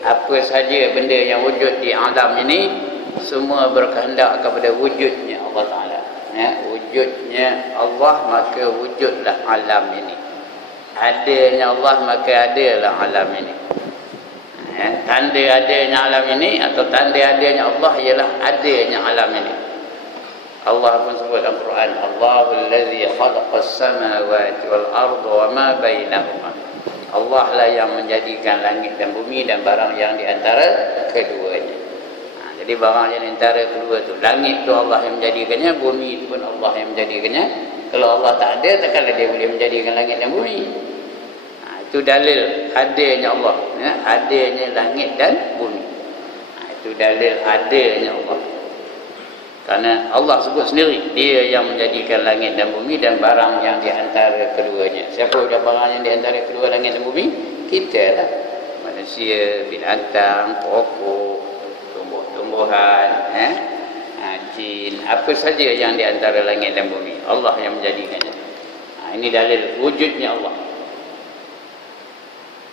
Apa saja benda yang wujud di alam ini semua berkehendak kepada wujudnya Allah Ta'ala. Wujudnya Allah, maka wujudlah alam ini. Adanya Allah, maka adalah alam ini. Tanda adanya alam ini atau tanda adanya Allah ialah adanya alam ini. Allah pun sebut dalam Quran, Allahul ladzi khalaqas samawati wal arda wa ma bainahuma. Allah lah yang menjadikan langit dan bumi dan barang yang di antara keduanya. Jadi barang yang di antara kedua tu, langit tu Allah yang menjadikannya, bumi pun Allah yang menjadikannya. Kalau Allah tak ada, takkanlah dia boleh menjadikan langit dan bumi. Itu dalil adanya Allah, adanya langit dan bumi. Itu dalil adanya Allah. Karena Allah sebut sendiri, dia yang menjadikan langit dan bumi dan barang yang di antara keduanya. Siapa yang barang yang di antara kedua langit dan bumi? Kita lah. Manusia, binatang, pokok, tumbuh-tumbuhan, jin, apa saja yang di antara langit dan bumi, Allah yang menjadikannya. Ini dalil wujudnya Allah.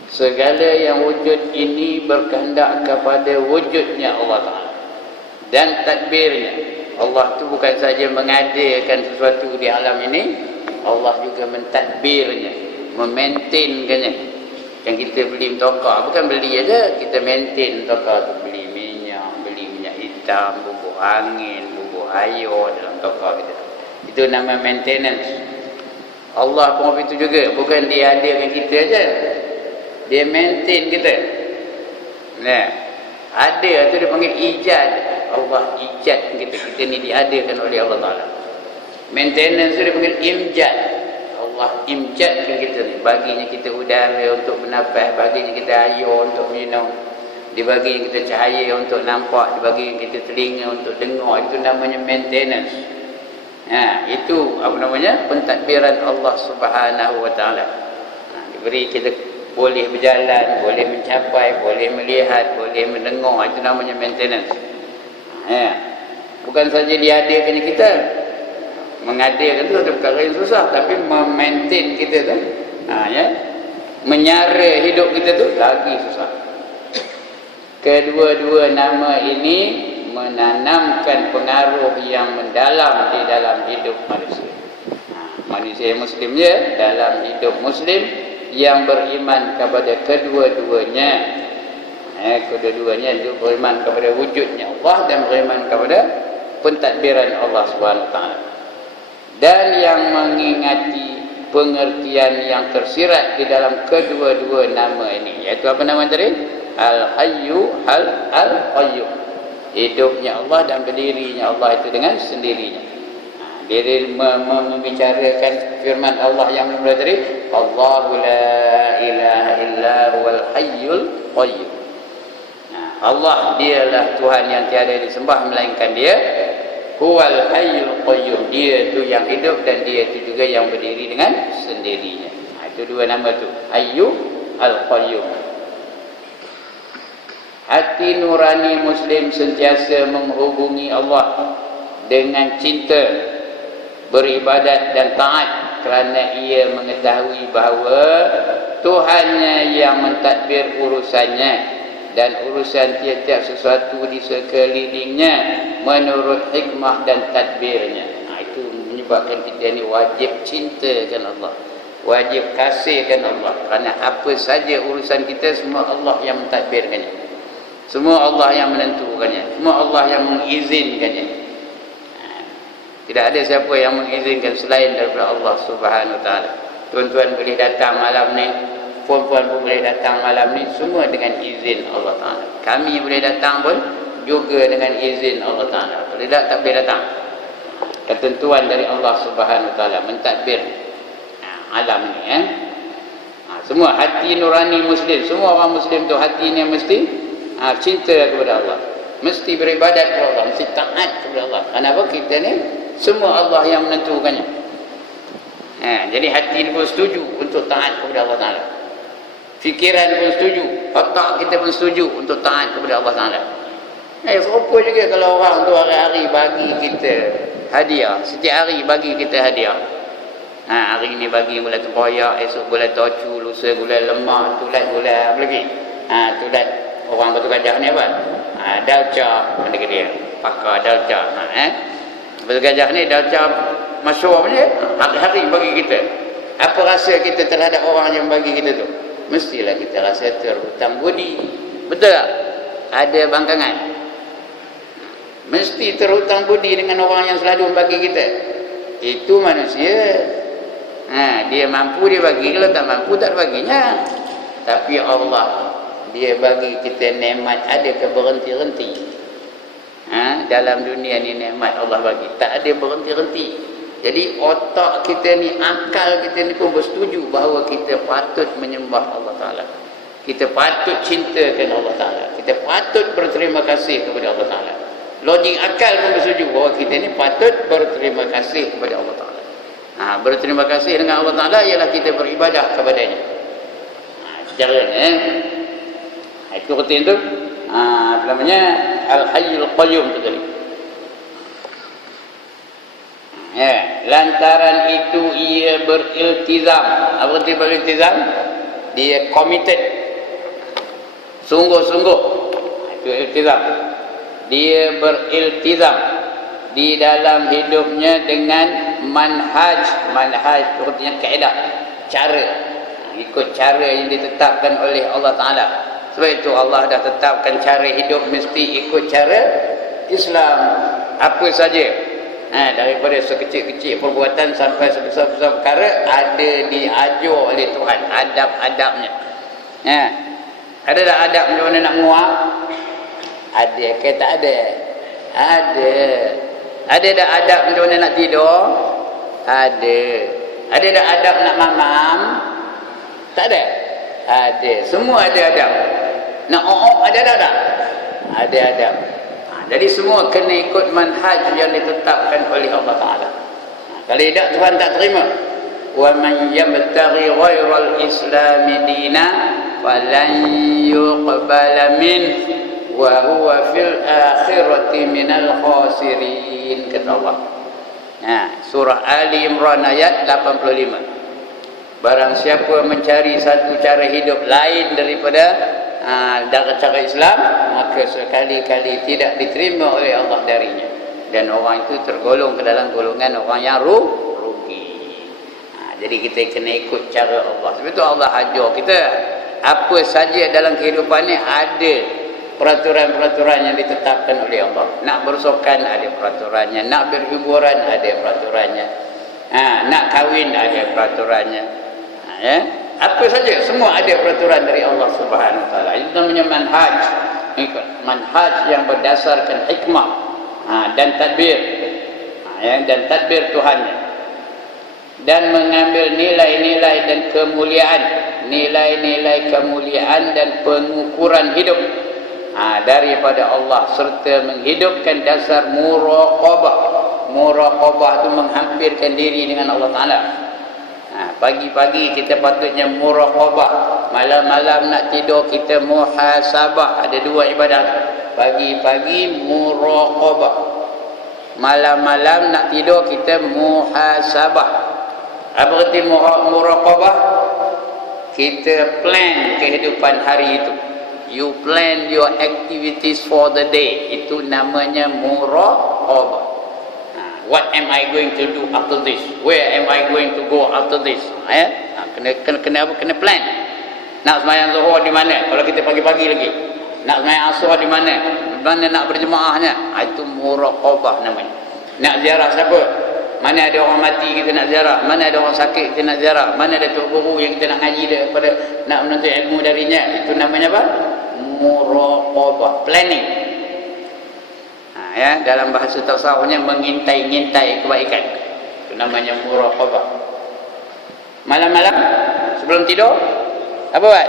Segala yang wujud ini berkehendak kepada wujudnya Allah Ta'ala dan tadbirnya. Allah tu bukan saja mengadakan sesuatu di alam ini, Allah juga mentadbirnya, memaintainkannya. Yang kita beli tokar, bukan beli aja, kita maintain tokar tu, beli minyak hitam, bubuk angin, bubuk air dalam tokar kita. Itu nama maintenance. Allah pun itu juga, bukan dia adakan kita aja, dia maintain kita. Ada tu dia panggil ijad. Allah ijad kita ni diadakan oleh Allah Ta'ala. Maintenance tu dia panggil imjad. Allah imjadkan kita ni, baginya kita udara untuk bernafas, baginya kita air untuk minum, dibaginya kita cahaya untuk nampak, dibaginya kita telinga untuk dengar. Itu namanya maintenance. Itu apa namanya, pentadbiran Allah Subhanahu Wa Ta'ala. Diberi kita boleh berjalan, boleh mencapai, boleh melihat, boleh mendengar. Itu namanya maintenance. Bukan saja diadakan kita, mengadakan itu adalah perkara yang susah, tapi memaintain kita tu, menyara hidup kita tu lagi susah. Kedua-dua nama ini menanamkan pengaruh yang mendalam di dalam hidup manusia. Manusia Muslim je dalam hidup Muslim yang beriman kepada kedua-duanya. Kedua-duanya itu beriman kepada wujudnya Allah dan beriman kepada pentadbiran Allah SWT, dan yang mengingati pengertian yang tersirat di dalam kedua-dua nama ini, iaitu apa nama tadi? Al-Hayyu Al-Qayyum. Hidupnya Allah dan berdirinya Allah itu dengan sendirinya. Dia membicarakan firman Allah yang mula tadi, Allahu la ilaha illa huwal hayyul qayyum. Allah dialah Tuhan yang tiada disembah melainkan dia, huwal hayyul qayyum. Dia itu yang hidup dan dia itu juga yang berdiri dengan sendirinya. Itu dua nama tu, Hayyu Al-Qayyum. Hati nurani Muslim sentiasa menghubungi Allah dengan cinta, beribadat dan taat, kerana ia mengetahui bahawa Tuhannya yang mentadbir urusannya dan urusan tiap-tiap sesuatu di sekelilingnya menurut hikmah dan tadbirnya. Itu menyebabkan kita ni wajib cintakan Allah, wajib kasihkan Allah, kerana apa saja urusan kita semua Allah yang mentadbirkannya, semua Allah yang menentukannya, semua Allah yang mengizinkannya. Tidak ada siapa yang mengizinkan selain daripada Allah Subhanahu Wa Ta'ala. Tuan-tuan boleh datang malam ni, puan-puan pun boleh datang malam ni, semua dengan izin Allah Ta'ala. Kami boleh datang pun juga dengan izin Allah Ta'ala. Kalau tak boleh datang. Ketentuan dari Allah Subhanahu Wa Ta'ala mentadbir alam ni. Semua hati nurani Muslim, semua orang Muslim tu hatinya mesti cinta kepada Allah, mesti beribadat kepada Allah, mesti taat kepada Allah. Kenapa? Kita ni semua Allah yang menentukannya. Jadi hati ni pun setuju untuk taat kepada Allah Ta'ala, fikiran pun setuju, otak kita pun setuju untuk taat kepada Allah Ta'ala. Serupa juga kalau orang tu hari-hari bagi kita hadiah, setiap hari bagi kita hadiah. Hari ni bagi gulai tempoyak, esok gulai tocu, lusa gulai lemak, tulat gulai apa lagi? Tulat orang Batu Gajah ni apa? Dalca, mana dia? Pakar dalca. Batu Gajah ni dalca masyhur punya. Hari-hari bagi kita. Apa rasa kita terhadap orang yang bagi kita tu? Mestilah kita rasa terhutang budi. Betul tak? Ada bangkangan. Mesti terhutang budi dengan orang yang selalu bagi kita. Itu manusia. Dia mampu dia bagi, kalau tak mampu tak baginya. Tapi Allah, dia bagi kita nikmat, ada ke berhenti-henti? Dalam dunia ni nikmat Allah bagi, tak ada berhenti-henti. Jadi otak kita ni, akal kita ni pun bersetuju bahawa kita patut menyembah Allah Ta'ala. Kita patut cintakan Allah Ta'ala. Kita patut berterima kasih kepada Allah Ta'ala. Logik akal pun bersetuju bahawa kita ni patut berterima kasih kepada Allah Ta'ala. Berterima kasih dengan Allah Ta'ala ialah kita beribadah kepadanya. Caranya itu rutin tu. Namanya Al-Hayyul Qayyum tu tadi. Lantaran itu ia beriltizam. Apa arti beriltizam? Dia committed, sungguh-sungguh. Itu iltizam. Dia beriltizam di dalam hidupnya dengan manhaj itu artinya kaedah, cara, ikut cara yang ditetapkan oleh Allah Ta'ala. Sebab itu Allah dah tetapkan cara hidup mesti ikut cara Islam. Apa saja, daripada sekecil-kecil perbuatan sampai sebesar-besar perkara, ada diajar oleh Tuhan adab-adabnya. Ada tak adab macam mana nak menguap? Ada ke tak ada? Ada. Ada tak adab macam mana nak tidur? Ada. Ada tak adab nak mamam? Tak ada? Ada. Semua ada adab. Nak ada tak? Ada adab. Jadi semua kena ikut manhaj yang ditetapkan oleh Allah Ta'ala. Kalau tidak, Tuhan tak terima. Wa man yabtaghi ghairal islami dina falan yuqbala min wa huwa fil akhirati minal khasirin, kata Allah. Surah Ali Imran ayat 85. Barang siapa mencari satu cara hidup lain daripada cara Islam, maka sekali-kali tidak diterima oleh Allah darinya, dan orang itu tergolong ke dalam golongan orang yang rugi. Jadi kita kena ikut cara Allah. Sebab itu Allah ajar kita apa saja dalam kehidupan ni ada peraturan-peraturan yang ditetapkan oleh Allah. Nak bersukan ada peraturannya, nak berhiburan ada peraturannya, nak kahwin ada peraturannya. Apa saja semua ada peraturan dari Allah Subhanahu Wa Taala. Itu namanya manhaj. Manhaj yang berdasarkan hikmah dan tadbir, dan tadbir Tuhannya, dan mengambil nilai-nilai dan kemuliaan, nilai-nilai kemuliaan dan pengukuran hidup daripada Allah, serta menghidupkan dasar muraqabah. Muraqabah itu menghampirkan diri dengan Allah Ta'ala. Pagi-pagi kita patutnya muraqabah, malam-malam nak tidur kita muhasabah. Ada dua ibadah. Pagi-pagi muraqabah, malam-malam nak tidur kita muhasabah. Apa arti muraqabah? Kita plan kehidupan hari itu. You plan your activities for the day. Itu namanya muraqabah. What am I going to do after this? Where am I going to go after this? Kena apa? Kena plan. Nak sembahyang zuhur di mana? Kalau kita pagi-pagi lagi. Nak sembahyang asar di mana? Di mana nak berjemaahnya? Itu muraqabah namanya. Nak ziarah siapa? Mana ada orang mati kita nak ziarah? Mana ada orang sakit kita nak ziarah? Mana ada tok guru yang kita nak ngaji daripada nak menuntut ilmu darinya? Itu namanya apa? Muraqabah, planning. Dalam bahasa tasawufnya mengintai-ngintai kebaikan. Itu namanya muraqabah. Malam-malam sebelum tidur apa buat?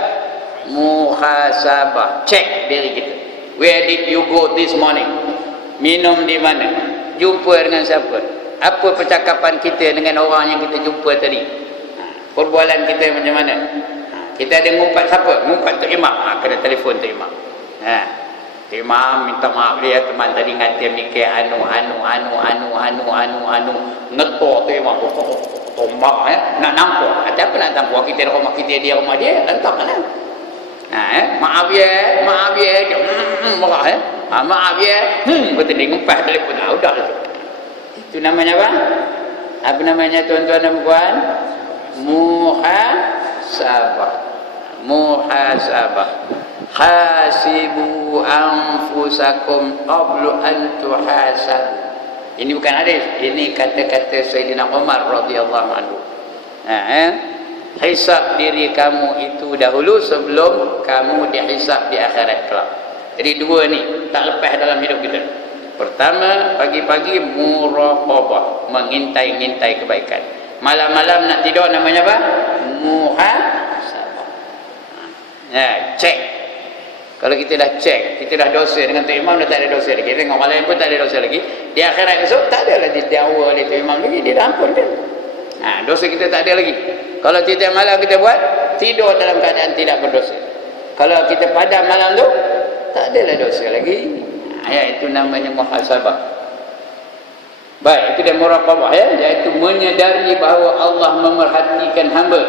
Muhasabah, cek diri kita. Where did you go this morning? Minum di mana? Jumpa dengan siapa? Apa percakapan kita dengan orang yang kita jumpa tadi? Perbualan kita macam mana? Kita ada ngumpat siapa? Ngumpat Tok Imam. Kena telefon Tok Imam. Tok Imam minta maaf dia, teman tadi ngati mikir anu ngetor Tok Imam. Tombak nak nampak. Ada apa nak nampak? Kita rumah kita, dia rumah dia, lantak kan? Maaf ya, dia marah maaf ya, betul dia ngumpas telefon, udah lah. Itu namanya apa? Apa namanya tuan-tuan dan puan? Muhasabah. Hasibu anfusakum qablu an tuhasabu. Ini bukan hadis, ini kata-kata Sayyidina Umar radhiyallahu anhu. Hisab diri kamu itu dahulu sebelum kamu dihisab di akhirat kelak. Jadi dua ni tak lepas dalam hidup kita. Pertama, pagi-pagi muraqabah, mengintai-ngintai kebaikan. Malam-malam nak tidur namanya apa? Muhasabah. Cek. Kalau kita dah cek, kita dah dosa dengan Tok Imam, dah tak ada dosa lagi. Tengok orang lain pun tak ada dosa lagi. Di akhirat esok tak ada lagi didakwa oleh Tok Imam lagi, dia dah ampunkan. Dosa kita tak ada lagi. Kalau tiap malam kita buat, tidur dalam keadaan tidak berdosa. Kalau kita padam malam tu, tak adalah dosa lagi. Itu namanya muhasabah. Baik, itu dia muraqabah iaitu menyedari bahawa Allah memerhatikan hamba.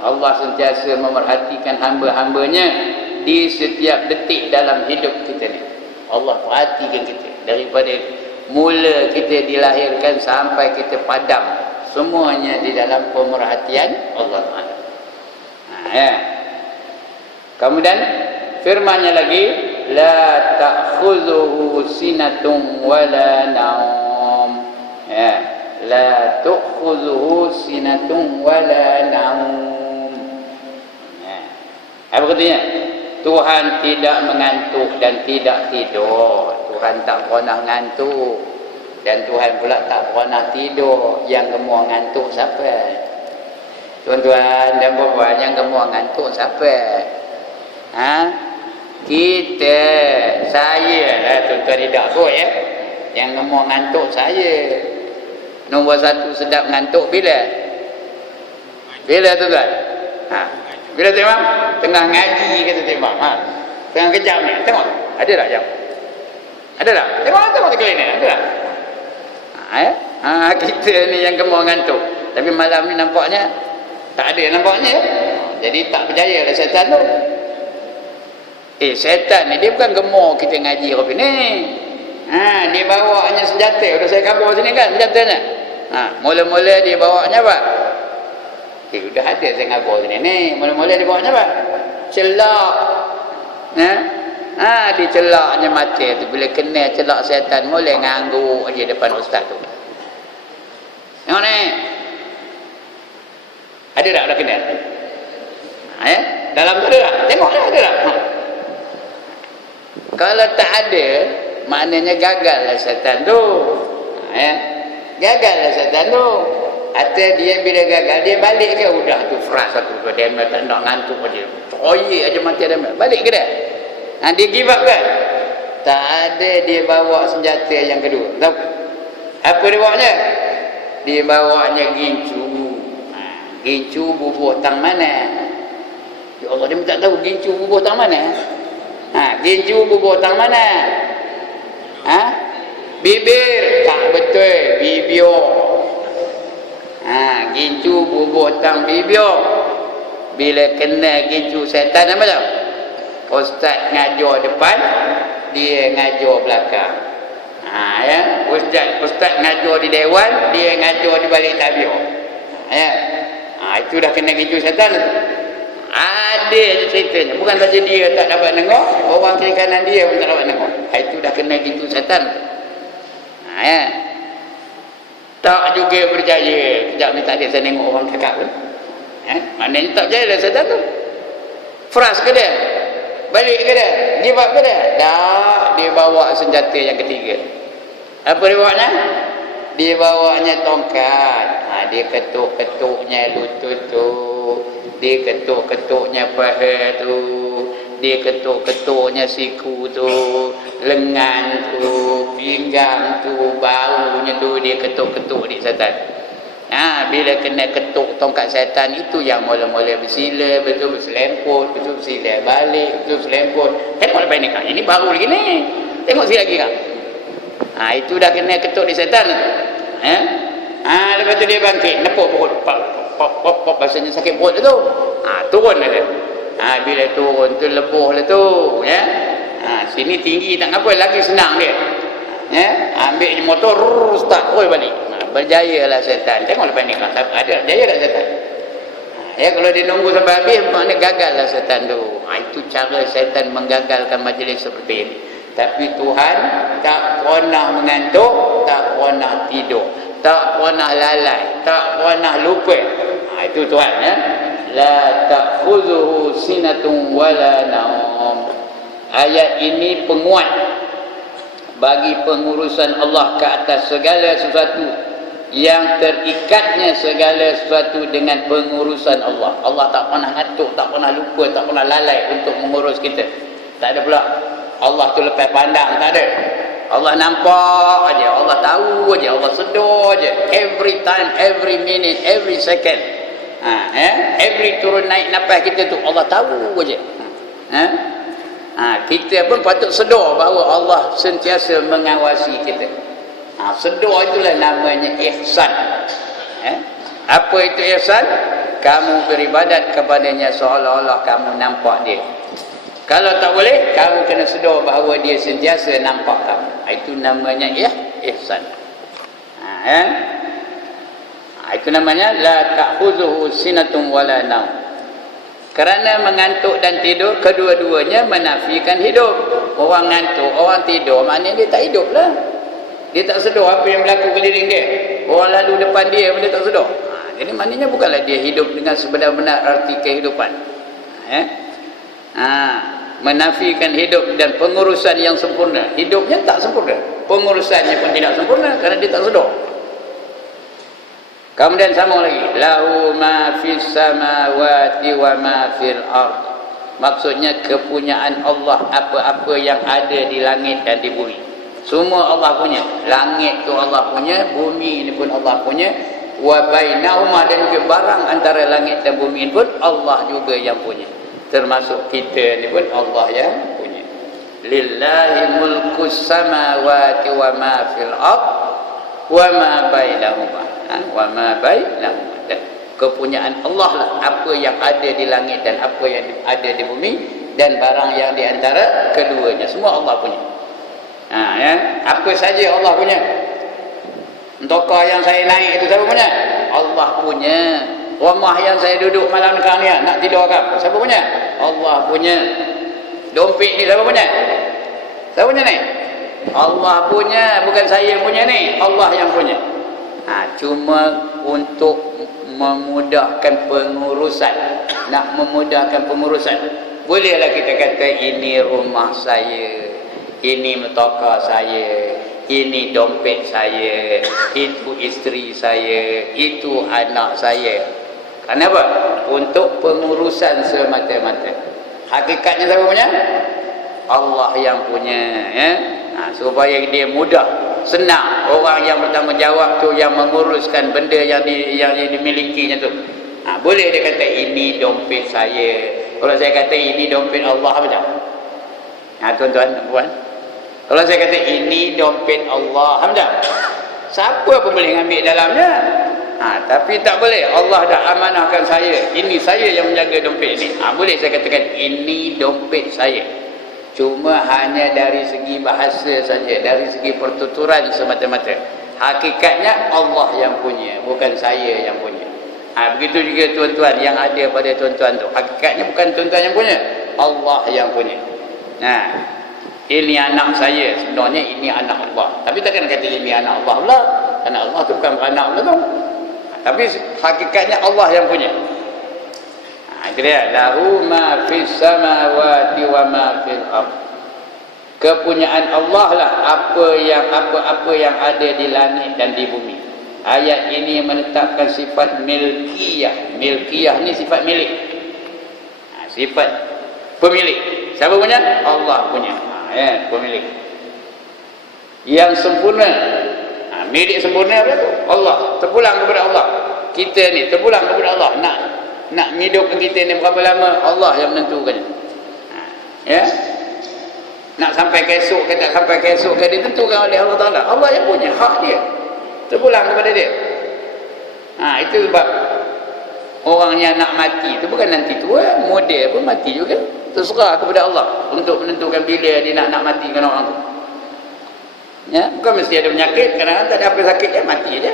Allah sentiasa memerhatikan hamba-hambanya di setiap detik dalam hidup kita ni. Allah perhatikan kita daripada mula kita dilahirkan sampai kita padam, semuanya di dalam pemerhatian Allah Taala. Kemudian firman-Nya lagi, la ta'khudhuhu sinatun wala naum. La ta'khudhuhu sinatun wala naum. Apa katanya? Tuhan tidak mengantuk dan tidak tidur. Tuhan tak pernah ngantuk dan Tuhan pula tak pernah tidur. Yang gemuk ngantuk siapa? Tuan-tuan dan puan-puan, yang gemuk ngantuk siapa? Kita, saya lah tuan-tuan tidak kot yang gemuk ngantuk saya. Nombor satu sedap ngantuk bila? Bila tuan-tuan? Bila tengok tengah ngaji kata tengok tengah kejam ni, tengok ada tak jam? Ada tak? Tengok sekali ni, ada tak? Kita ni yang gemuk ngantuk, tapi malam ni nampaknya tak ada nampaknya. Jadi tak percaya lah syaitan tu. Syaitan ni dia bukan gemuk kita ngaji kopi ni. Dia bawanya senjata. Udah saya kabur sini kan senjatanya. Mula-mula dia bawanya apa? Sudah ada saya ngabur sini ni. Mula-mula dia bawanya apa? Celak. Dia celaknya mata tu. Bila kena celak syaitan, mula ngangguk aja depan ustaz tu. Tengok ni. Ada tak dah kena? Dalam tu ada tak? Tengok dah, ada tak? Kalau tak ada, maknanya gagallah syaitan tu. Gagallah syaitan tu. Atau dia bila gagal, dia balik ke? Udah tu frust satu tu. Dia tak nak ngantuk aja. Proyek aja mati ada. Balik ke dia? Dia give up kan? Tak ada, dia bawa senjata yang kedua. Tahu? Apa dia bawanya? Dia bawanya gincu. Gincu bubuh tang mana? Ya Allah, dia tak tahu gincu bubuh tang mana? Gincu bubuh tang mana? Bibir. Tak betul, bibir. Gincu bubuh tang bibir. Bila kena gincu syaitan apa tau? Ustaz ngajar depan, dia ngajar belakang. Ustaz ngajar di dewan, dia ngajar di balik tabir. Itu dah kena gincu syaitan. Ada je ceritanya. Bukan saja dia tak dapat dengar, orang kiri kanan dia pun tak dapat dengar. Itu dah kena gincu syaitan. Tak juga berjaya. Sekejap ni tak ada saya tengok orang cakap pun. Maknanya tak berjaya dah syaitan tu. Frust ke dia? Balik ke dia? Give up ke dia? Tak. Dia bawa senjata yang ketiga. Apa dia bawanya? Dia bawanya tongkat. Dia ketuk-ketuknya lutut tu. Dia ketuk-ketuknya paha tu. Dia ketuk-ketuknya siku tu. Lengan tu. Pinggang tu. Baunya tu. Dia ketuk-ketuk di syaitan. Bila kena ketuk tongkat syaitan itu yang mula-mula bersila, betul berselemput, betul bersila balik, betul berselemput. Tengok lepas ni kan, ini baru lagi ni. Tengok sekali lagi kan. Itu dah kena ketuk di syaitan. Lepas tu dia bangkit, nepuk perut. Pop, bahasanya sakit perut tu. Turun dia. Bila turun tu lebuh lah tu, ya. Sini tinggi tak apa, lagi senang dia. Ya, ambil je motor, start, balik. Berjaya lah setan. Tengok lepas ni, ada jaya tak setan? Ya, kalau dia nunggu sampai habis, maknanya gagal lah setan tu. Itu cara setan menggagalkan majlis seperti ini. Tapi Tuhan tak pernah mengantuk, tak pernah tidur, tak pernah lalai, tak pernah lupa. Itu Tuhan, ya. La ta'khudhuhu sinatun wala naum. Ayat ini penguat bagi pengurusan Allah ke atas segala sesuatu, yang terikatnya segala sesuatu dengan pengurusan Allah. Allah tak pernah ngantuk, tak pernah lupa, tak pernah lalai untuk mengurus kita. Tak ada pula Allah tu lepas pandang, tak ada. Allah nampak aja, Allah tahu aja, Allah sedar aja. Every time, every minute, every second. Every turun naik nafas kita tu Allah tahu aja. Kita pun patut sedar bahawa Allah sentiasa mengawasi kita. Sedar itulah namanya ihsan. Apa itu ihsan? Kamu beribadat kepadanya seolah-olah kamu nampak dia. Kalau tak boleh, kamu kena sedar bahawa dia sentiasa nampak kamu. Itu namanya ihsan. Itu namanya la ta'khudhuhu sinatun wala naum. Kerana mengantuk dan tidur, kedua-duanya menafikan hidup. Orang ngantuk, orang tidur, maknanya dia tak hidup lah. Dia tak sedar apa yang berlaku keliling dia. Orang lalu depan dia pun dia tak sedar. Jadi maknanya bukanlah dia hidup dengan sebenar-benar arti kehidupan. Menafikan hidup dan pengurusan yang sempurna. Hidupnya tak sempurna, pengurusannya pun tidak sempurna kerana dia tak sedar. Kemudian sambung lagi, lahu ma fis samawati wa ma fil ard. Maksudnya kepunyaan Allah apa-apa yang ada di langit dan di bumi. Semua Allah punya. Langit tu Allah punya, bumi ini pun Allah punya. Wa bainahuma, dan juga barang antara langit dan bumi pun Allah juga yang punya. Termasuk kita ni pun Allah yang punya. Lillahi mulkus samawati wa ma fil ard wa ma bainahuma. Wa ma bainahuma, kepunyaan Allah lah apa yang ada di langit dan apa yang ada di bumi, dan barang yang di antara keduanya, semua Allah punya. Apa saja Allah punya. Tokah yang saya naik itu siapa punya? Allah punya. Rumah yang saya duduk malam sekarang ni nak tidur kan, siapa punya? Allah punya. Dompet ni siapa punya? Siapa punya ni? Allah punya, bukan saya yang punya ni, Allah yang punya. Cuma untuk memudahkan pengurusan, nak memudahkan pengurusan, bolehlah kita kata ini rumah saya, ini metoka saya, ini dompet saya, itu isteri saya, itu anak saya. Kenapa? Untuk pengurusan semata-mata. Hakikatnya siapa punya? Allah yang punya, ya. Supaya dia mudah, senang. Orang yang bertanggungjawab tu yang menguruskan benda yang dimilikinya tu. Boleh dia kata ini dompet saya. Kalau saya kata ini dompet Allah, apa tak? Tuan-tuan, puan. Kalau saya kata ini dompet Allah, apa tak? Siapa pun boleh ambil dalamnya. Tapi tak boleh. Allah dah amanahkan saya. Ini saya yang menjaga dompet ni. Boleh saya katakan ini dompet saya. Cuma hanya dari segi bahasa saja, dari segi pertuturan semata-mata. Hakikatnya Allah yang punya, bukan saya yang punya. Begitu juga tuan-tuan yang ada pada tuan-tuan tu. Hakikatnya bukan tuan-tuan yang punya, Allah yang punya. Ini anak saya, sebenarnya ini anak Allah. Tapi takkan kata ini anak Allah pula. Anak Allah tu bukan anak Allah tu. Tapi hakikatnya Allah yang punya. Itu dia, lahu ma fis samawati wa ma fil ard. Kepunyaan Allah lah apa-apa yang ada di langit dan di bumi. Ayat ini menetapkan sifat milkiyah. Milkiyah ni sifat milik. Sifat pemilik. Siapa punya? Allah punya. Pemilik. Yang sempurna. Milik sempurna apa tu? Allah. Terpulang kepada Allah. Kita ni terpulang kepada Allah. Nak hidupkan kita ni berapa lama, Allah yang menentukan. Nak sampai ke esok ke tak sampai ke esok ke, ditentukan oleh Allah Ta'ala. Allah yang punya, hak dia terpulang kepada dia. Itu sebab Orang yang nak mati tu bukan nanti tua, model pun mati juga. Terserah kepada Allah untuk menentukan bila dia nak matikan orang tu. Ya, bukan mesti ada penyakit, kadang-kadang tak ada apa sakit dia mati je.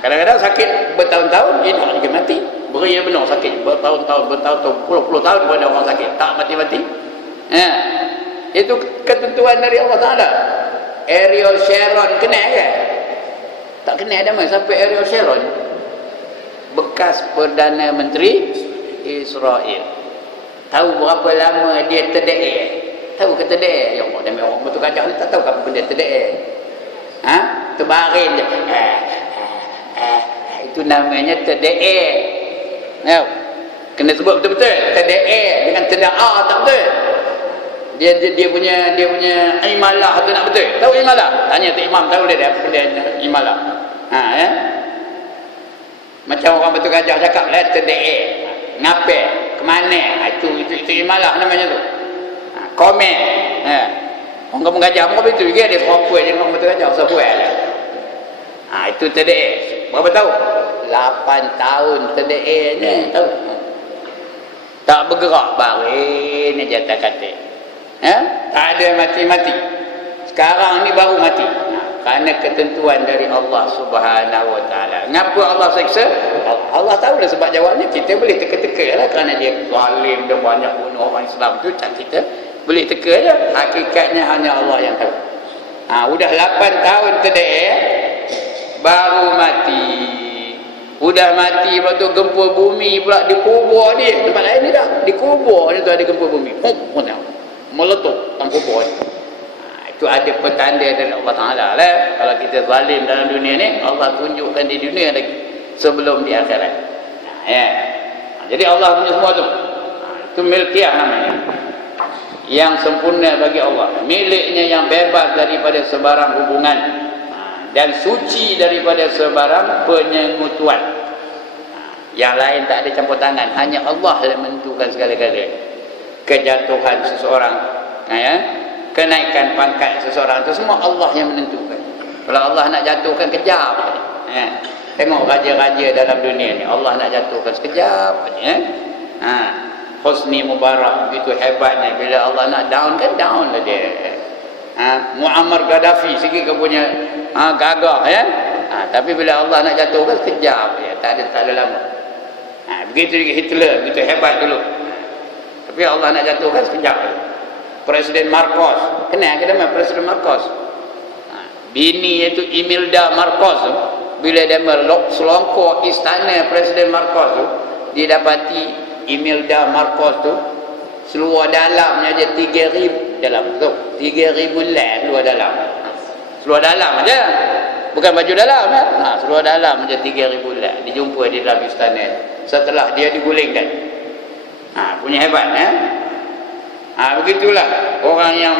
Kadang-kadang sakit bertahun-tahun dia nak juga mati. Beria benar sakit bertahun-tahun, puluh-puluh tahun pun ada orang sakit tak mati-mati. Itu ketentuan dari Allah Taala. Ariel Sharon kenal ke? Tak kenal dah sampai Ariel Sharon. Bekas Perdana Menteri Israel. Tahu berapa lama dia terdair? Tahu ke terdair? Ya Allah, demi orang betul gajah ni tak tahu apa benda terdair. Terbaring je. Itu namanya terdair. Ya. Kena sebut betul-betul. Terdair dengan terda'a tak betul. Dia punya imalah tu nak betul. Tahu imalah? Tanya tu imam tahu dia apa benda imalah. Ya. Macam orang betul gajah cakap lah terdair. Ngapai? Ke mana? Itu imalah namanya tu. Komen. Orang kampung gajah pun betul juga dia serupa je orang betul gajah sebuah lah. Itu terdair. Berapa tahun? 8 tahun terdair ni tahu. Tak bergerak baring ni jatah kata. Tak ada mati-mati. Sekarang ni baru mati. Kerana ketentuan dari Allah Subhanahu Wa Taala. Ngapa Allah seksa? Allah tahu dah sebab jawabnya. Kita boleh teka-teka lah kerana dia zalim, dia banyak bunuh orang Islam tu, tak kita boleh teka je. Hakikatnya hanya Allah yang tahu. Udah 8 tahun terdair baru mati. Udah mati, lepas tu gempa bumi pula dikubur dia. Tempat lain ni dah dikubur dia tu ada gempa bumi. Meletup dalam kubur ni. Itu ada petanda dari Allah Ta'ala lah. Kalau kita zalim dalam dunia ni, Allah tunjukkan di dunia lagi sebelum di akhirat. Jadi Allah punya semua tu. Itu milkiah namanya. Yang sempurna bagi Allah. Miliknya yang bebas daripada sebarang hubungan. Dan suci daripada sebarang penyengutuan. Yang lain tak ada campur tangan. Hanya Allah yang menentukan segala-galanya. Kejatuhan seseorang, kenaikan pangkat seseorang itu semua Allah yang menentukan. Kalau Allah nak jatuhkan kejap, tengok raja-raja dalam dunia ni, Allah nak jatuhkan sekejap aja. Hosni Mubarak begitu hebatnya, bila Allah nak down kan down lah dia. Muammar Gaddafi sikit ke punya gagah tapi bila Allah nak jatuhkan sekejap ya, tak ada lama. Begitu juga Hitler, begitu hebat dulu. Tapi Allah nak jatuhkan sekejap. Presiden Marcos, kenal ke nama Presiden Marcos? Bini iaitu Imelda Marcos tu, bila dia selongkor istana Presiden Marcos tu, didapati Imelda Marcos tu seluar dalamnya aja 3,000 dalam tu. 3,000 lek seluar dalam. Seluar dalam aja. Bukan baju dalam seluar dalam aja 3,000 lek. Dijumpa di dalam istana setelah dia digulingkan. Punya hebat begitulah orang yang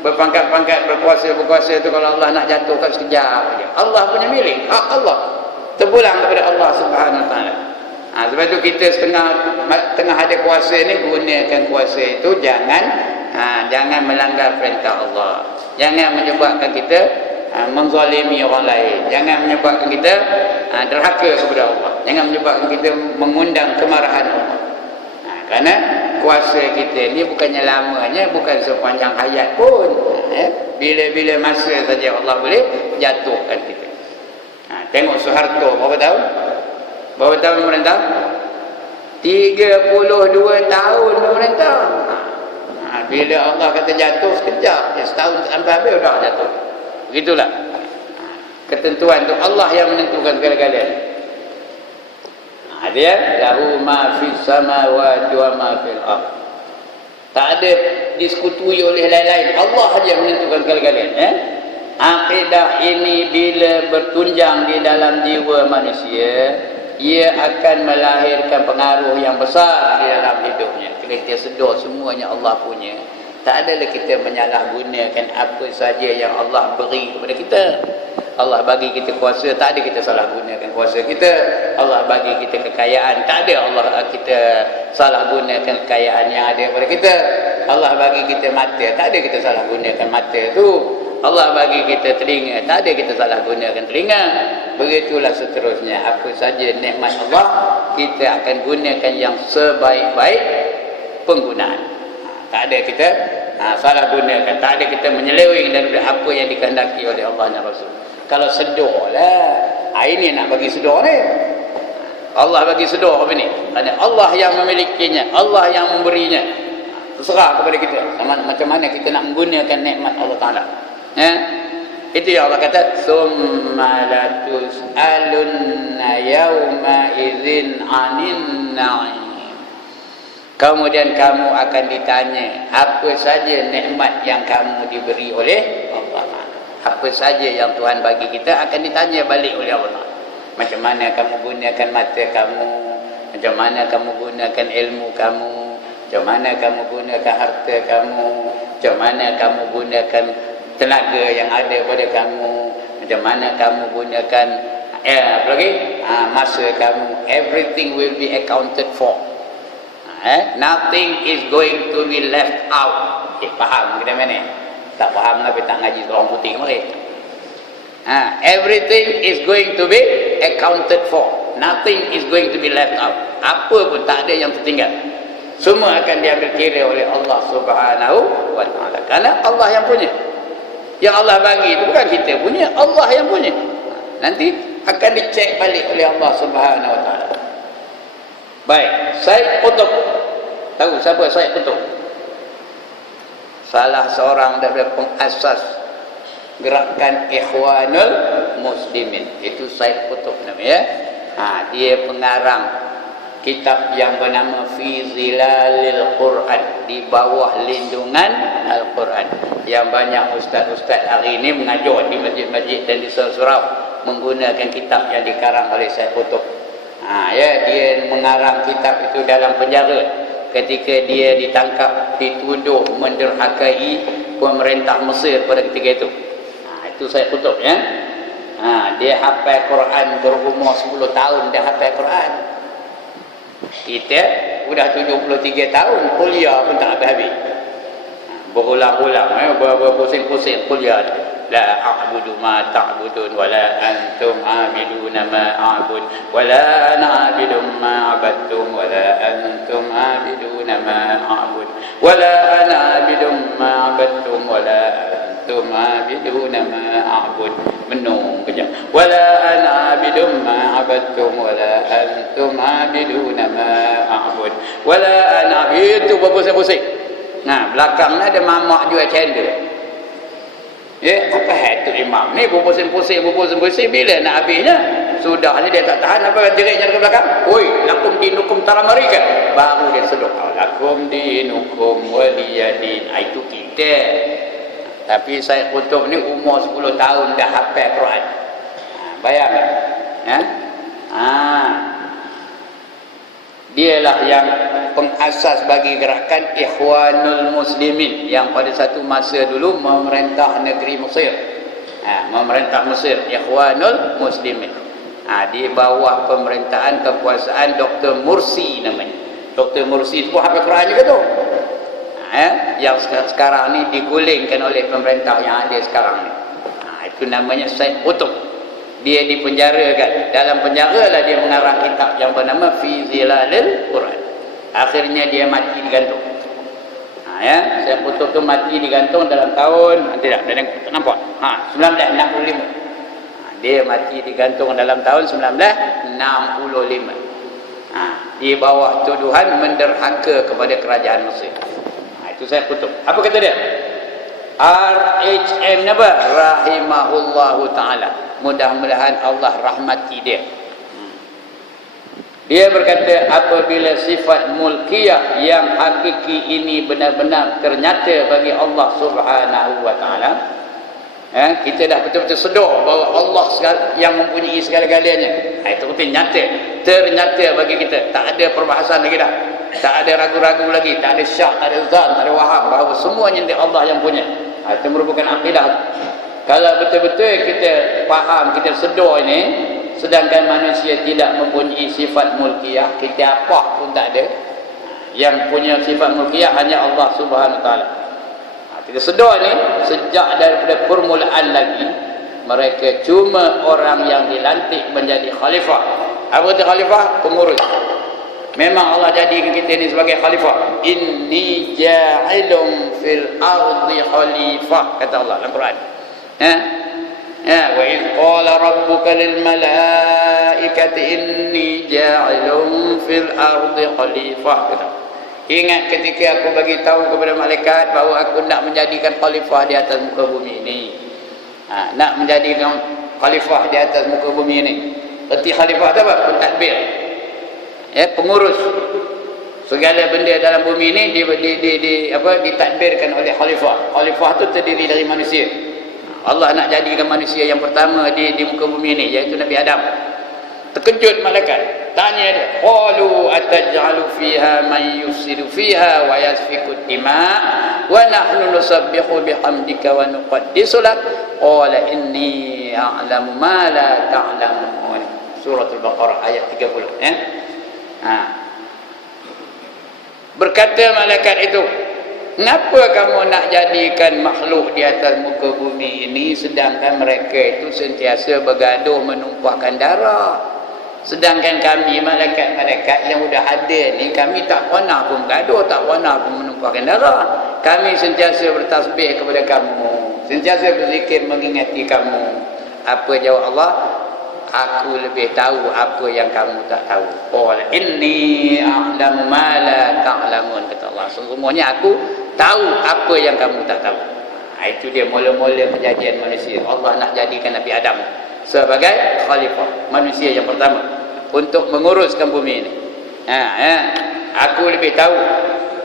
berpangkat-pangkat berkuasa tu, kalau Allah nak jatuhkan sekejap aja. Allah punya milik, hak Allah terpulang kepada Allah Subhanahu Wa Taala. Sebab tu kita tengah ada kuasa ni, gunakan kuasa itu jangan melanggar perintah Allah. Jangan menyebabkan kita menzalimi orang lain. Jangan menyebabkan kita derhaka kepada Allah. Jangan menyebabkan kita mengundang kemarahan Allah. Kerana kuasa kita ni bukannya lamanya, bukan sepanjang hayat pun. Bila-bila masa saja Allah boleh jatuhkan kita. Tengok Soeharto berapa tahun? Berapa tahun memerintah? 32 tahun memerintah. Bila Allah kata jatuh sekejap, setahun sampai habis dah jatuh. Begitulah. Ketentuan tu Allah yang menentukan segala-galanya. Dia lahu ma fis samawati wa ma fil ard. Tak ada diskutui oleh lain-lain. Allah saja yang menentukan segala-galanya. Akidah ini bila bertunjang di dalam jiwa manusia, ia akan melahirkan pengaruh yang besar di dalam hidupnya. Kena kita sedar semuanya Allah punya. Tak adalah kita menyalahgunakan apa saja yang Allah beri kepada kita. Allah bagi kita kuasa, tak ada kita salah gunakan kuasa kita. Allah bagi kita kekayaan, tak ada Allah kita salah gunakan kekayaan yang ada kepada kita. Allah bagi kita mata, tak ada kita salah gunakan mata tu. Allah bagi kita telinga, tak ada kita salah gunakan telinga. begitulah seterusnya. Apa saja nikmat Allah, kita akan gunakan yang sebaik-baik penggunaan. Tak ada kita salah gunakan, tak ada kita menyeleweng daripada apa yang dikehendaki oleh Allah dan Rasul. Kalau sedar lah, ini nak bagi sedar ni. Allah bagi sedar apa ni? Kerana Allah yang memilikinya, Allah yang memberinya. Terserah kepada kita macam mana kita nak menggunakan nikmat Allah Ta'ala. Itu yang Allah kata, summa latus'alunna yawma idzin 'anin na'im. Kemudian kamu akan ditanya apa saja nikmat yang kamu diberi oleh Allah Ta'ala. Apa saja yang Tuhan bagi kita akan ditanya balik oleh Allah Ta'ala. Macam mana kamu gunakan mata kamu, macam mana kamu gunakan ilmu kamu, macam mana kamu gunakan harta kamu, macam mana kamu gunakan tenaga yang ada pada kamu, macam mana kamu gunakan apa lagi? Masa kamu. Everything will be accounted for. Nothing is going to be left out. Faham kita mana? Tak faham tapi tak ngaji orang putih kemarin. Everything is going to be accounted for. Nothing is going to be left out. Apa pun tak ada yang tertinggal. Semua akan diambil kira oleh Allah Subhanahu wa Ta'ala. Kerana Allah yang punya. Yang Allah bagi itu bukan kita punya, Allah yang punya. Nanti akan dicek balik oleh Allah Subhanahu wa Ta'ala. Baik, Said Qutb. Tahu siapa Said Qutb? Salah seorang daripada pengasas gerakan Ikhwanul Muslimin. Itu Said Qutb namanya. Dia pengarang kitab yang bernama Fi Zilalil Quran, di bawah lindungan Al-Quran. Yang banyak ustaz-ustaz hari ini mengajar di masjid-masjid dan di surau menggunakan kitab yang dikarang oleh Said Qutb. Dia mengarang kitab itu dalam penjara ketika dia ditangkap, dituduh menderhakai pemerintah Mesir pada ketika itu. Itu Said Qutb ya. Dia hafal Quran berumur 10 tahun dia hafal Quran. Kita sudah 73 tahun kuliah pun tak habis-habis. Berulang-ulang berpusing-pusing kuliah. La a'budu ma ta'budun wa la antum 'abiduna ma a'bud wa la ana 'abidu ma 'abadtum wa la antum 'abiduna ma a'bud wa la ana 'abidu ma 'abadtum wa la antum 'abiduna ma a'bud. Menung kejap. Wa la ana 'abidu ma 'abadtum wa la antum 'abiduna ma a'bud wa la ana 'abidu. Berpusing-pusing. Belakangnya ada mamak juga cendera. Apa hal tu imam ni berpusing-pusing bila nak habisnya? Sudah ni dia tak tahan apa jeritnya ke belakang. Oi, lakum dinukum taramarika. Baru dia seduk. Lakum dinukum waliyadin. Itu kita. Tapi Said Qutb ni umur 10 tahun dah hafal Quran. Bayangkan. Dialah yang pengasas bagi gerakan Ikhwanul Muslimin yang pada satu masa dulu memerintah negeri Mesir. Memerintah Mesir, Ikhwanul Muslimin. Di bawah pemerintahan kekuasaan Dr. Mursi namanya. Dr. Mursi itu pun hafal Quran juga tu. Yang sekarang ni digulingkan oleh pemerintah yang ada sekarang ni. Itu namanya Said Qutb. Dia dipenjarakan. Dalam penjara lah dia mengarang kitab yang bernama Fi Zilalil Quran. Akhirnya dia mati digantung. Said Qutb tu mati digantung dalam tahun tidak nampak. 1965. Dia mati digantung dalam tahun 1965. Di bawah tuduhan menderhaka kepada kerajaan Mesir. Itu Said Qutb. Apa kata dia? RHM apa? Rahimahullahu ta'ala. Mudah-mudahan Allah rahmati dia. Dia berkata, apabila sifat mulkiyah yang hakiki ini benar-benar ternyata bagi Allah Subhanahu wa ta'ala, kita dah betul-betul sedar bahawa Allah yang mempunyai segala-galanya. Itu betul nyata. Ternyata bagi kita. Tak ada perbahasan lagi dah. Tak ada ragu-ragu lagi. Tak ada syak, tak ada zan, tak ada waham bahawa semuanya Allah yang punya. Itu merupakan akidah. Kalau betul-betul kita faham, kita sedar ini, sedangkan manusia tidak mempunyai sifat mulkiyah, kita apa pun tak ada. Yang punya sifat mulkiyah hanya Allah Subhanahu wa ta'ala. Kita sedar ni, sejak daripada permulaan lagi, mereka cuma orang yang dilantik menjadi khalifah. Apa itu khalifah? Pengurus. Memang Allah jadikan kita ini sebagai khalifah. Inni ja'ilum fil ardi khalifah, kata Allah dalam Quran. Wa idh qala rabbuka lil malaikati inni ja'ilum fil ardi khalifah, kata. Ingat ketika aku bagi tahu kepada malaikat bahawa aku nak menjadikan khalifah di atas muka bumi ini. Nak menjadikan khalifah di atas muka bumi ini. Erti khalifah itu apa? Pentadbir. Pengurus segala benda dalam bumi ini ditadbirkan oleh khalifah. Khalifah itu terdiri dari manusia. Allah nak jadikan manusia yang pertama di muka bumi ini, iaitu Nabi Adam. Terkejut malaikat, tanya dia, qalu ataj'alu fiha man yufsidu fiha wa yasfiku dima' wa nahnu nusabbihu bihamdika wa nuqaddisu lak qala inni a'lamu ma la ta'lamun. Surah Al-Baqarah ayat 30. Berkata malaikat itu, kenapa kamu nak jadikan makhluk di atas muka bumi ini sedangkan mereka itu sentiasa bergaduh menumpahkan darah? Sedangkan kami malaikat-malaikat yang sudah ada ni, kami tak pernah pun bergaduh, tak pernah pun menumpahkan darah. Kami sentiasa bertasbih kepada kamu, sentiasa berzikir mengingati kamu. Apa jawab Allah? Aku lebih tahu apa yang kamu tak tahu. Qala inni a'lamu ma la ta'lamun, kata Allah. Sesungguhnya aku tahu apa yang kamu tak tahu. Itu dia mula-mula kejadian manusia. Allah nak jadikan Nabi Adam sebagai khalifah, manusia yang pertama untuk menguruskan bumi ini. Aku lebih tahu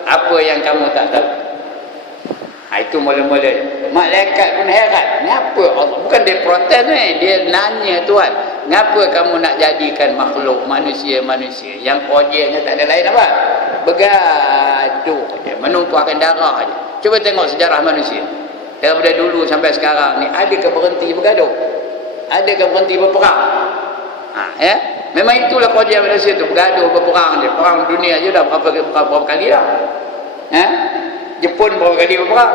apa yang kamu tak tahu. Itu mula-mula. Malaikat pun heran, kenapa Allah, bukan dia protes ni, dia nanya Tuhan, kenapa kamu nak jadikan makhluk manusia-manusia yang projeknya tak ada lain apa? Bergaduh je, menumpahkan darah je. Cuba tengok sejarah manusia daripada dulu sampai sekarang ni, adakah berhenti bergaduh? Adakah berhenti berperang? Memang itulah projek manusia tu, bergaduh, berperang je. Perang dunia je dah berapa kali dah. Jepun berapa kali berperang?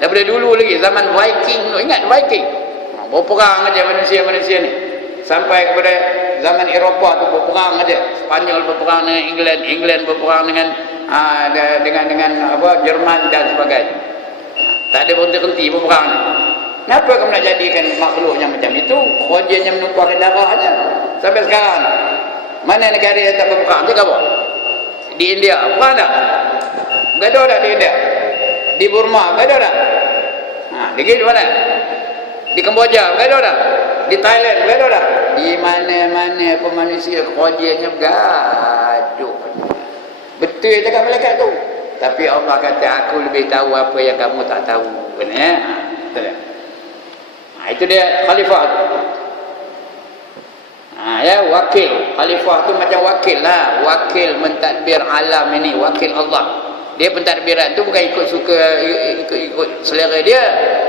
Daripada dulu lagi, zaman Viking tu, ingat Viking? Berperang aja manusia-manusia ni. Sampai kepada zaman Eropah tu berperang aja. Spanyol berperang dengan England, England berperang dengan Jerman dan sebagainya. Tak ada berhenti-henti berperang ni. Kenapa kamu nak jadikan makhluk yang macam itu? Kerjanya menumpahkan darah aja. Sampai sekarang, mana negara yang tak berperang? Cakap apa? Di India, perang tak? Gaduh tak di India? Di Burma, gaduh tak? Di mana? Di Kemboja, gaduh tak? Di Thailand, gaduh tak? Di mana-mana pun manusia kerjanya bergaduh. Betul cakap malaikat tu. Tapi Allah kata, aku lebih tahu apa yang kamu tak tahu. Benar? Betul tak? Itu dia khalifah tu. Wakil. Khalifah tu macam wakil lah. Wakil mentadbir alam ini, wakil Allah. Dia pentadbiran tu bukan ikut suka, ikut selera dia,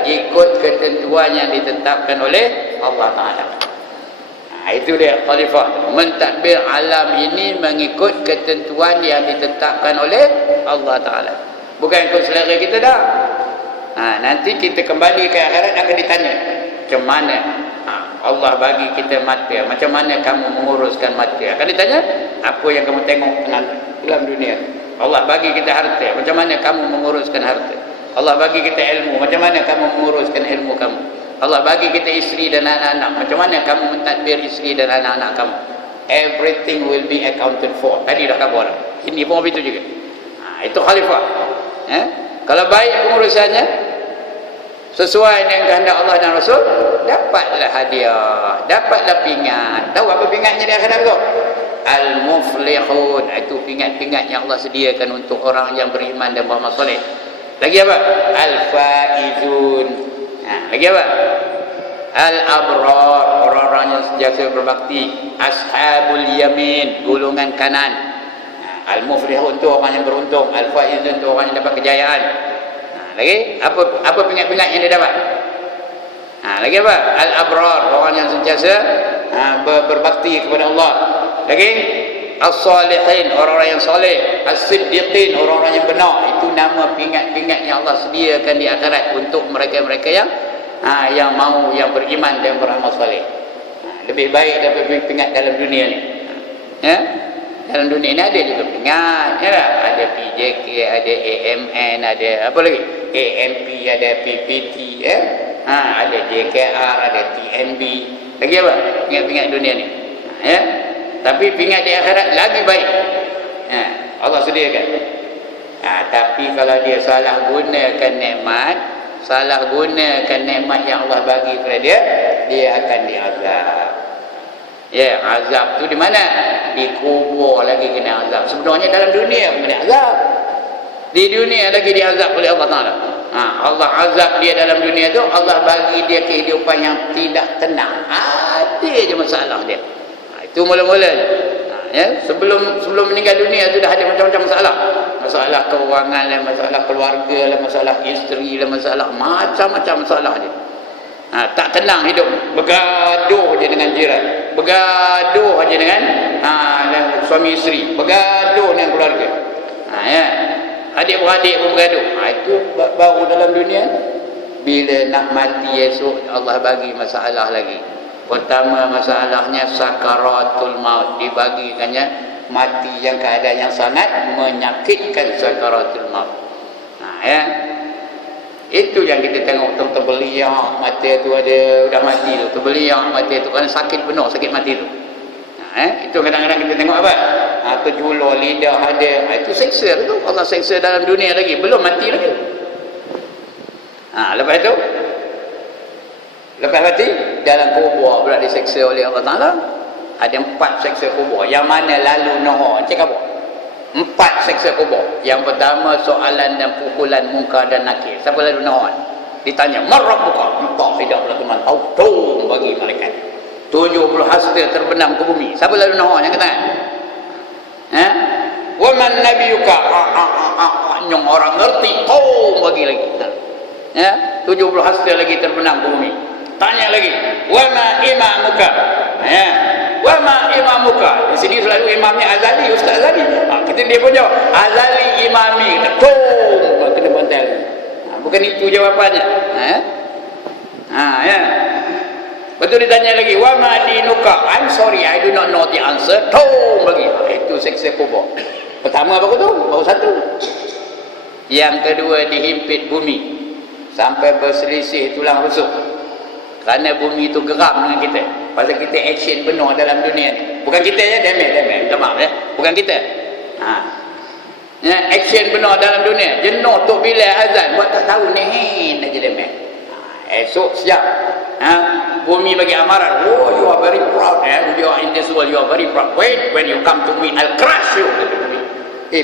ikut ketentuan yang ditetapkan oleh Allah Ta'ala. Itu dia khalifah, mentadbir alam ini mengikut ketentuan yang ditetapkan oleh Allah Ta'ala, bukan ikut selera kita dah. Nanti kita kembali ke akhirat akan ditanya, macam mana Allah bagi kita mata, macam mana kamu menguruskan mata. Akan ditanya, apa yang kamu tengok dalam dunia. Allah bagi kita harta, macam mana kamu menguruskan harta. Allah bagi kita ilmu, macam mana kamu menguruskan ilmu kamu. Allah bagi kita isteri dan anak-anak, macam mana kamu mentadbir isteri dan anak-anak kamu. Everything will be accounted for. Tadi dah khabar. Ini pun begitu juga. Itu khalifah. Kalau baik pengurusannya sesuai dengan kehendak Allah dan Rasul, dapatlah hadiah, dapatlah pingat. Tahu apa pingatnya di akhirat tu? Al-muflihun. Itu pingat-pingat yang Allah sediakan untuk orang yang beriman dan beramal soleh. Lagi apa? Al-faizun. Lagi apa? Al-abrar, orang-orang yang sentiasa berbakti. Ashabul yamin, golongan kanan. Al-muflihun tu orang yang beruntung. Al-faizun tu orang yang dapat kejayaan. Lagi apa pingat-pingat yang dia dapat? Lagi apa? Al-abrar, orang yang sentiasa berbakti kepada Allah. Lagi as-salihin, orang-orang yang soleh. As-siddiqin, orang-orang yang benar. Itu nama pingat-pingat yang Allah sediakan di akhirat untuk mereka-mereka yang yang mau, yang beriman dan beramal soleh. Lebih baik daripada pingat dalam dunia ni. Ya, dalam dunia ni ada juga pingat, ya, ada PJK, ada AMN, ada apa lagi, AMP, ada PPT, ya, ada JKR, ada TNB, lagi apa pingat-pingat dunia ni, ya. Tapi pingat di akhirat lagi baik, ya, Allah sediakan. Tapi kalau dia salah gunakan nikmat, salah gunakan nikmat yang Allah bagi kepada dia, dia akan diazab. Ya, azab tu di mana? Di kubur lagi kena azab. Sebenarnya dalam dunia pun kena azab. Di dunia lagi diazab oleh Allah Ta'ala. Allah azab dia dalam dunia tu, Allah bagi dia kehidupan yang tidak tenang. Ada je masalah dia. Itu mula-mula. Ya, sebelum meninggal dunia tu dah ada macam-macam masalah. Masalah kewangan lah, masalah keluarga lah, masalah isteri lah, masalah macam-macam masalah dia. Tak tenang hidup, bergaduh je dengan jiran, bergaduh aja dengan suami isteri, bergaduh dengan keluarga, ya, adik-beradik pun bergaduh. Itu baru dalam dunia. Bila nak mati esok, Allah bagi masalah lagi. Pertama masalahnya sakaratul maut, dibagikannya mati yang keadaan yang sangat menyakitkan, sakaratul maut. Ya, itu yang kita tengok terbeliak mata tu, ada dah mati tu, terbeliak mata tu kerana sakit benar, sakit mati tu. Itu kadang-kadang kita tengok apa, terjulur lidah ada, itu seksa tu. Allah seksa dalam dunia lagi, belum mati lagi. Lepas itu, lepas mati dalam kubur pula diseksa oleh Allah Ta'ala. Ada 4 seksa kubur, yang mana lalu Noah cakap apa? 4 seksa kubur. Yang pertama soalan dan pukulan munkar dan nakir. Siapa lalu Noah? Ditanya, "Marrabbuka?" Entah, tidak pula teman tahu. Tung bagi malaikat. 70 hasta terbenam ke bumi. Siapa lalu Noah yang kata? Wa man nabiyuka? Nyong orang ngerti, tung bagi lagi. 70 hasta lagi terbenam ke bumi. Tanya lagi, "Wa ma imamuka?" Wa ma imamuka? Di sini selalu imamnya Azali, Ustaz Azali. Kita dia pun jawab, "Azali imami." Tung, kena bantal. Bukan itu jawapannya. Ya. Betul ditanya lagi, "Wa ma dinuka?" "I'm sorry, I do not know the answer." Tung bagi. Itu seksa kubur. Pertama baru tu, baru satu. Yang kedua dihimpit bumi sampai berselisih tulang rusuk. Kerana bumi itu geram dengan kita. Pasal kita action benar dalam dunia ni. Bukan kita ya, damai. Minta maaf ya. Bukan kita. Action benar dalam dunia. Jenuh tok bila azan, buat tak tahu nehin aja damai. Esok siap. Bumi bagi amaran. "Oh, you are very proud. You are in this world, you are very proud. Wait, when you come to me, I'll crush you."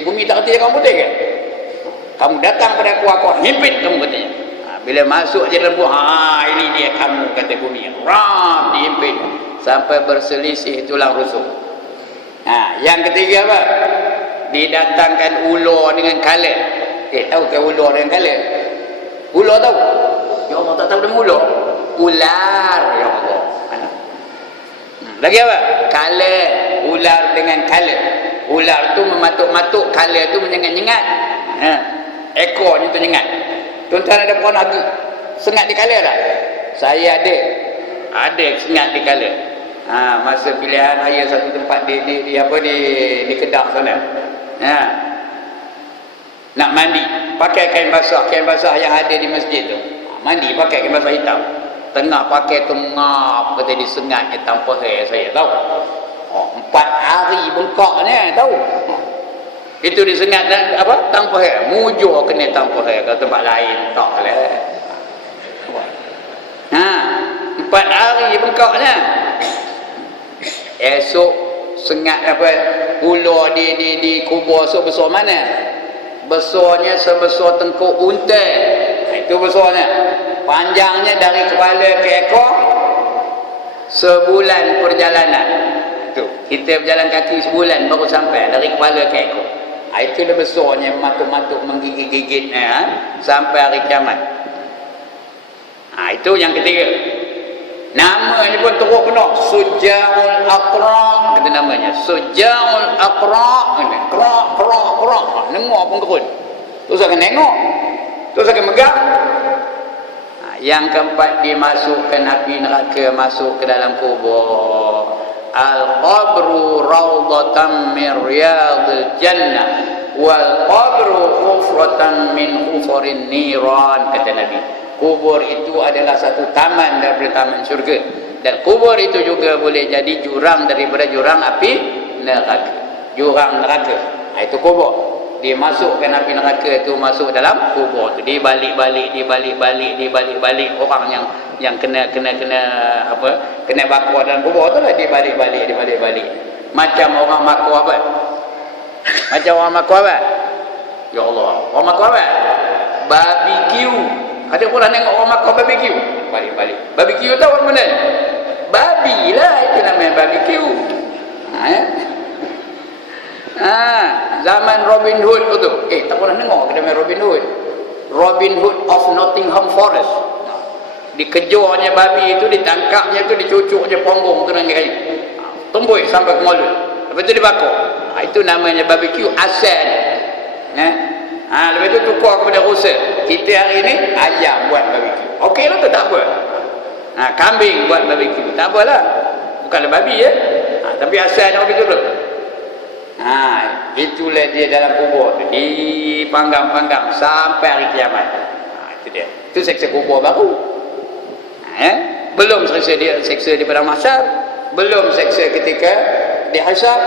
Bumi tak kerti kamu putih ke? Kamu datang pada aku himpit kamu katanya. Bila masuk je dalam buah, ini dia kamu, kata bumi. Ram, dihimpit sampai berselisih tulang rusuk. Yang ketiga apa? Didatangkan ular dengan kala. Tahu ke ular dengan kala? Ular tahu? Ya Allah, tak tahu nama ular. Ular, ya Allah. Lagi apa? Kala. Ular dengan kala. Ular tu mematuk-matuk, kala tu menyengat-nyengat. Ekornya tu nyengat. Tuan-tuan ada pernah sengat di kala tak? Saya ada sengat di kala. Masa pilihan raya satu tempat di Kedah sana. Nak mandi, pakai kain basah yang ada di masjid tu. Mandi pakai kain basah hitam. Tengah pakai tu ngap, kata disengatnya tanpa hair saya tahu. 4 hari bengkaknya tahu. Itu disengat apa? Tanpa hair. Mujur kena tanpa hair. Kalau tempat lain tak lah. 4 hari bengkaknya. Esok sengat apa? Ular di kubur sebesar mana? Besarnya sebesar tengkuk unta. Itu besarnya. Panjangnya dari kepala ke ekor sebulan perjalanan. Itu kita berjalan kaki sebulan baru sampai dari kepala ke ekor. Itu dah besarnya, matuk-matuk menggigit-gigit sampai hari kiamat. Itu yang ketiga. Namanya pun teruk benar, Suja'ul Aqra, kata namanya Suja'ul Aqra. Kerak. Nengok pun kerun. Terus akan nengok, terus akan megang. Yang keempat, dimasukkan api neraka, masuk ke dalam kubur. Al-qabru rawdatan min riyadil jannah wal qabru khufratan min khufurin niran, kata Nabi. Kubur itu adalah satu taman daripada taman syurga, dan kubur itu juga boleh jadi jurang daripada jurang api neraka. Jurang neraka, itu kubur. Dimasukkan api neraka itu masuk dalam kubur tu, dibalik-balik orang yang kena apa, kena bakar dalam kubur tu lah, dibalik-balik. Macam orang makar apa? Macam orang makar apa? Ya Allah, orang makar apa? Barbecue. Ada pernah tengok orang makar barbecue? Balik-balik. Barbecue tahu orang mana? Babi lah, itu namanya barbecue. Zaman Robin Hood tu. Tak pernah tengok nama Robin Hood. Robin Hood of Nottingham Forest. Dikejarnya babi itu, ditangkapnya itu, dicucuknya punggung kena kayu. Tumbui sampai ke mulut. Lepas itu dibakar. Itu namanya barbecue asal. Lepas itu tukar kepada rusa. Kita hari ini ayam buat barbecue. Okey lah tu, tak apa. Kambing buat barbecue. Tak apalah. Bukanlah babi ya. Tapi asalnya begitu tu. Itulah dia dalam kubur tu, dipanggang-panggang sampai hari kiamat. Itu dia. Itu seksa kubur baru. Belum seksa di padang mahsyar, belum seksa ketika dihisab,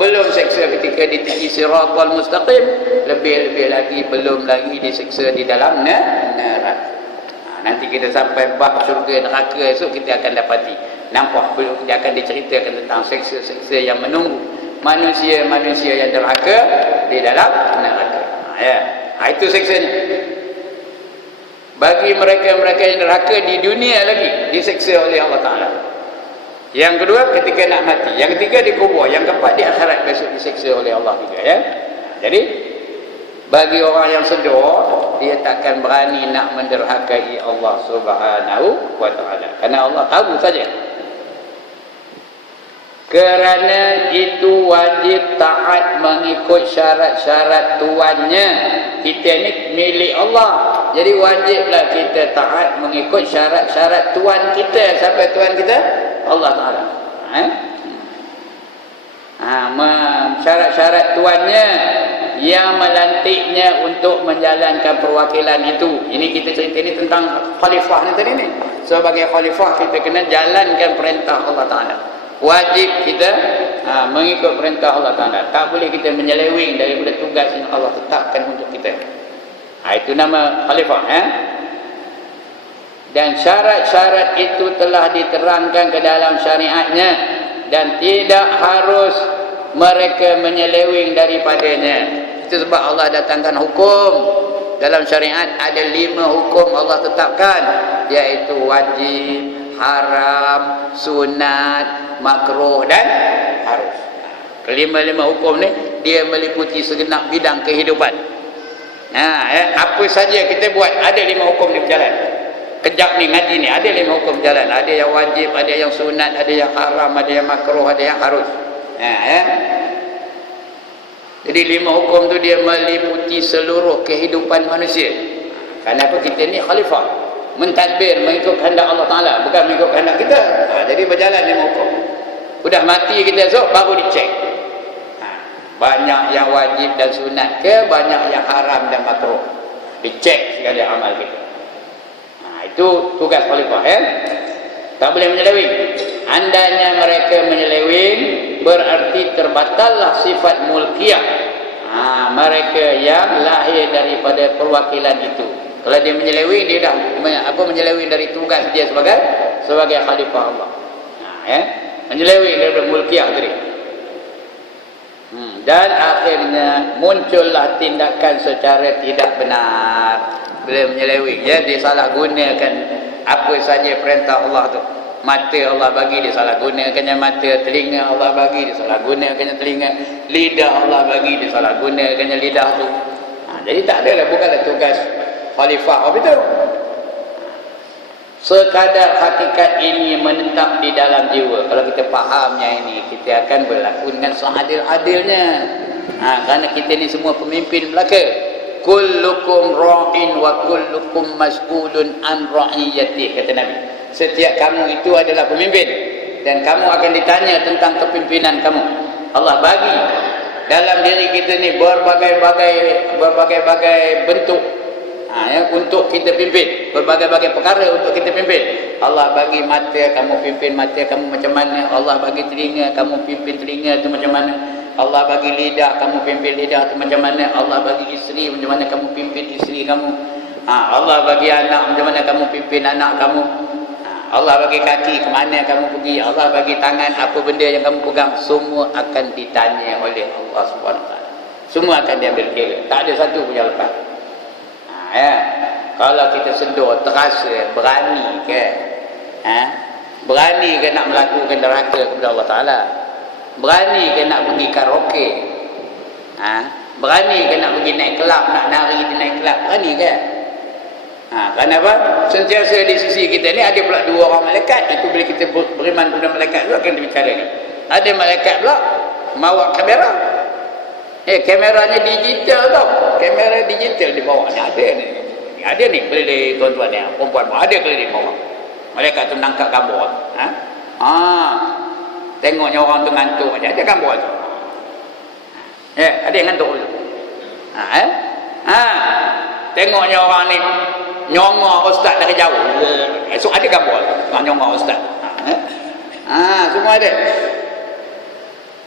belum seksa ketika ditiki siratal mustaqim, lebih-lebih lagi belum lagi diseksa di dalam neraka. Nanti kita sampai bab syurga neraka esok, kita akan dapati. Nampak belum dia akan diceritakan tentang seksa-seksa yang menunggu manusia-manusia yang derhaka di dalam neraka. Itu seksanya. Bagi mereka-mereka yang derhaka di dunia lagi, diseksa oleh Allah Ta'ala. Yang kedua ketika nak mati, yang ketiga di kubur, yang keempat di akhirat besok diseksa oleh Allah juga ya. Jadi bagi orang yang sedar, dia takkan berani nak menderhakai Allah Subhanahu wa Ta'ala, kerana Allah tahu saja. Kerana itu wajib taat mengikut syarat-syarat tuannya. Kita ni milik Allah, jadi wajiblah kita taat mengikut syarat-syarat tuan kita. Siapa tuan kita? Allah Ta'ala. Syarat-syarat tuannya yang melantiknya untuk menjalankan perwakilan itu. Ini kita cerita ni tentang khalifah ni tadi ni. Sebagai khalifah kita kena jalankan perintah Allah Ta'ala. Wajib kita mengikut perintah Allah Ta'ala. Tak boleh kita menyeleweng daripada tugas yang Allah tetapkan untuk kita. Itu nama khalifah. Dan syarat-syarat itu telah diterangkan ke dalam syariatnya, dan tidak harus mereka menyeleweng daripadanya. Itu sebab Allah datangkan hukum. Dalam syariat ada 5 hukum Allah tetapkan, iaitu wajib, haram, sunat, makruh dan harus. Kelima-lima hukum ni dia meliputi segenap bidang kehidupan. Apa saja kita buat ada 5 hukum ni berjalan. Kejap ni ngaji ni ada 5 hukum berjalan. Ada yang wajib, ada yang sunat, ada yang haram, ada yang makruh, ada yang harus. Jadi 5 hukum tu dia meliputi seluruh kehidupan manusia. Kenapa kita ni khalifah? Mentadbir mengikut kehendak Allah Ta'ala, bukan mengikut kehendak kita. Jadi berjalan 5 hukum. Sudah mati kita esok baru dicek. Banyak yang wajib dan sunat ke, banyak yang haram dan makruh. Dicek sekali amal kita. Itu tugas khalifah. Tak boleh menyeleweng. Andainya mereka menyeleweng, berarti terbatallah sifat mulkiyah. Mereka yang lahir daripada perwakilan itu. Kalau dia menyeleweng, dia dah menyeleweng dari tugas dia sebagai khalifah Allah. Menyeleweng daripada mulkiyah tadi. Dan akhirnya muncullah tindakan secara tidak benar. Bila menyeleweng, disalahgunakan apa saja perintah Allah tu. Mata Allah bagi, disalahgunakannya mata. Telinga Allah bagi, disalahgunakannya telinga. Lidah Allah bagi, disalahgunakannya lidah tu. Jadi tak adalah, bukanlah tugas khalifah apa itu. Sekadar hakikat ini menetap di dalam jiwa. Kalau kita fahamnya ini, kita akan berlaku dengan seadil-adilnya. Kerana kita ni semua pemimpin belaka. Kullukum ra'in wa kullukum mas'ulun an ra'iyati, kata Nabi. Setiap kamu itu adalah pemimpin dan kamu akan ditanya tentang kepimpinan kamu. Allah bagi dalam diri kita ni berbagai-bagai bentuk untuk kita pimpin, berbagai-bagai perkara untuk kita pimpin. Allah bagi mata, kamu pimpin mata kamu macam mana. Allah bagi telinga, kamu pimpin telinga tu macam mana. Allah bagi lidah, kamu pimpin lidah tu macam mana. Allah bagi isteri, macam mana kamu pimpin isteri kamu. Allah bagi anak, macam mana kamu pimpin anak kamu. Allah bagi kaki, ke mana kamu pergi. Allah bagi tangan, apa benda yang kamu pegang. Semua akan ditanya oleh Allah SWT. Semua akan diambil kira, tak ada satu pun yang lepas. Kalau kita sedar, terasa, berani ke? Berani ke nak melakukan neraka kepada Allah Ta'ala? Berani ke nak pergi karaoke? Berani ke nak pergi naik kelab, nak nari di naik kelab? Berani ke? Kenapa? Sentiasa di sisi kita ni ada pula dua orang malaikat. Itu bila kita beriman kepada malaikat tu akan dibicara ni. Ada malaikat pula bawa kamera. Kameranya digital tau. Kamera digital di bawah ni ada ni. Ada ni boleh tuan-tuan yang perempuan pun ada kali di bawah. Malaikat tu menangkap gambar. Tengoknya orang tu ngantuk aja, ada gambar tu. Ada yang ngantuk tu. Tengoknya orang ni nyongor ustaz dari jauh. So ada gambar tu. Nyongor ustaz. Semua ada.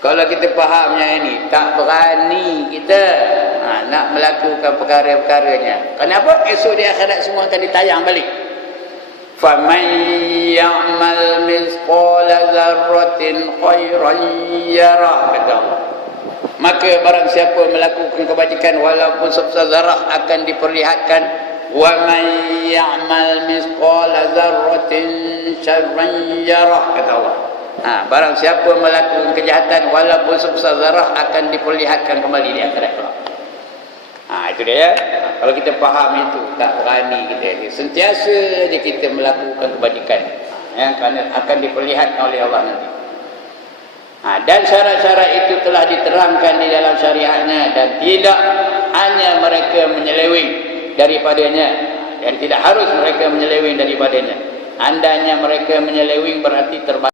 Kalau kita fahamnya ini, tak berani kita nak melakukan perkara-perkaranya. Kenapa? Esok di akhirat semua akan ditayang balik. فَمَنْ يَعْمَلْ مِثْقَالَ ذَرَّةٍ خَيْرًا يَرَهُ, kata Allah. Maka barang siapa melakukan kebajikan walaupun sebesar zarah akan diperlihatkan. وَمَنْ يَعْمَلْ مِثْقَالَ ذَرَّةٍ شَرًّا يَرَهُ, kata Allah. Barang siapa melakukan kejahatan walaupun sebesar zarah akan diperlihatkan kembali di akhirat kelak. Itu dia ya. Kalau kita faham itu, tak berani kita. Sentiasa je kita melakukan kebajikan yang akan diperlihatkan oleh Allah nanti. Dan syarat-syarat itu telah diterangkan di dalam syariatnya dan tidak hanya mereka menyeleweng daripadanya dan tidak harus mereka menyeleweng daripadanya. Andainya mereka menyeleweng berarti terbalik.